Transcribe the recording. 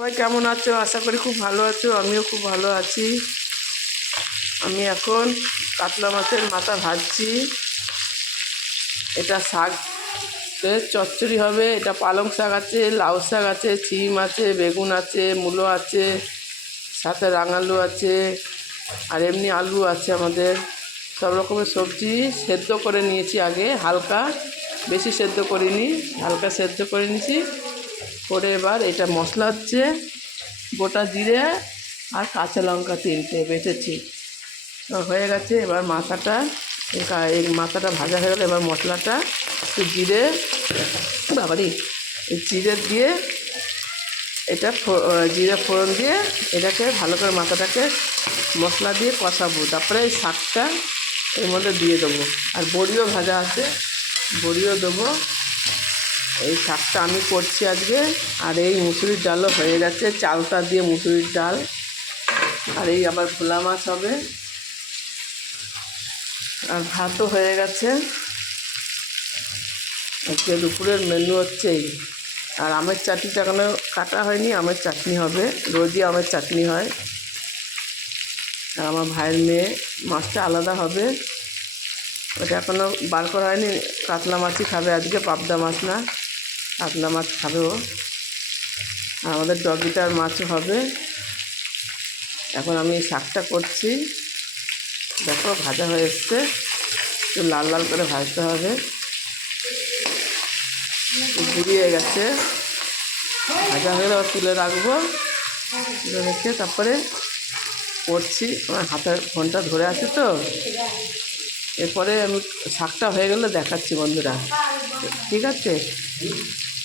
সবাই কেমন আছো? আশা করি খুব ভালো আছো, আমিও খুব ভালো আছি। আমি এখন কাতলা মাছের মাথা ভাজছি। এটা শাক চচ্চড়ি হবে, এটা পালং শাক আছে, লাউ শাক আছে শিম আছে, বেগুন আছে, মূলো আছে, সাথে রাঙালু আছে, আর এমনি আলু আছে আমাদের। সব রকমের সবজি সেদ্ধ করে নিয়েছি আগে, হালকা, বেশি সেদ্ধ করিনি, হালকা সেদ্ধ করে নিয়েছি। করে এবার এটা মশলা হচ্ছে গোটা জিরে আর কাঁচা লঙ্কা তিনটে বেটেছি। তো হয়ে গেছে, এবার মাথাটা এই মাথাটা ভাজা হয়ে গেলে এবার মশলাটা একটু জিরে, বাবারি জিরে দিয়ে এটা জিরে ফোড়ন দিয়ে এটাকে ভালো করে মাথাটাকে মশলা দিয়ে কষাবো। তারপরে এই শাকটা এর মধ্যে দিয়ে দেবো। আর বড়িও ভাজা আছে, বড়িও দেবো। এই শাকটা আমি করছি আজকে, আর এই মুসুরির ডালও হয়ে গেছে চালতা দিয়ে মুসুরির ডাল, আর এই আবার ভোলা মাছ হবে। আর ভাতও হয়ে গেছে। আজকে দুপুরের মেনু হচ্ছে এই। আর আমের চাটনিটা এখনও কাটা হয়নি? আমের চাটনি হবে। রোজই আমের চাটনি হয়। আর আমার ভাইয়ের মেয়ে মাছটা আলাদা হবে। ওটা এখনও বার করা হয়নি। কাতলা মাছই খাবে আজকে, পাবদা মাছ না। কাতলা মাছ খাবে। ও আর আমাদের ডগিটার মাছও হবে। এখন আমি শাকটা করছি। দেখো, ভাজা হয়ে এসছে। একটু লাল লাল করে ভাজতে হবে। ঘুরিয়ে গেছে। ভাজা হয়ে গেলে তুলে রাখব। তুলে রেখে তারপরে করছি। আমার হাতের ফোনটা ধরে আছে তো। এরপরে আমি শাকটা হয়ে গেলে দেখাচ্ছি বন্ধুরা। ঠিক আছে?